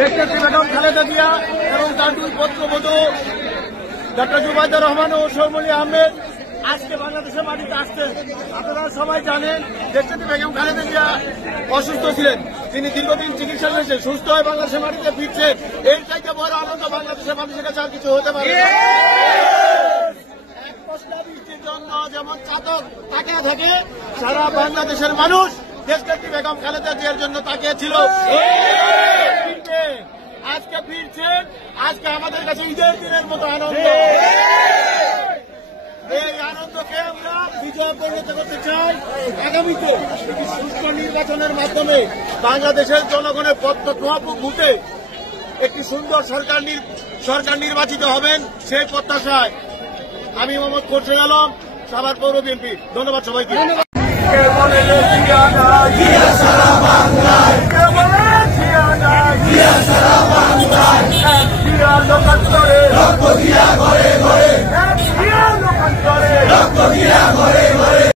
দেশনেত্রী বেগম খালেদা জিয়া এবং তার দুই পুত্রবধূ ডক্টর জুবাইদুর রহমান ও শর্মিলী আহমেদ আজকে বাংলাদেশের মাটিতে আসছেন। আপনারা সবাই জানেন দেশনেত্রী বেগম খালেদা জিয়া অসুস্থ ছিলেন, তিনি দীর্ঘদিন চিকিৎসা শেষে সুস্থ হয়ে বাংলাদেশের মাটিতে ফিরছেন। এর চাইতে বড় আনন্দ বাংলাদেশের মানুষের কাছে আর কিছু হতে পারে না। এক পশলা বৃষ্টির জন্য যেমন চাতক তাকিয়ে থাকে, সারা বাংলাদেশের মানুষ দেশনেত্রী বেগম খালেদা জিয়ার জন্য তাকিয়েছিল। আজকে ফিরছেন, আজকে আমাদের কাছে ঈদের দিনের মতো আনন্দ। এই আনন্দকে আমরা বিজয় পরিণত করতে চাই। আগামীতে একটি সুষ্ঠু নির্বাচনের মাধ্যমে বাংলাদেশের জনগণের প্রত্যক্ষ ভোটে একটি সুন্দর সরকার নির্বাচিত হবেন, সেই প্রত্যাশায় আমি মোহাম্মদ খোরশেদ আলম, সাভার পৌর বিএনপি। ধন্যবাদ সবাইকে। জিয়া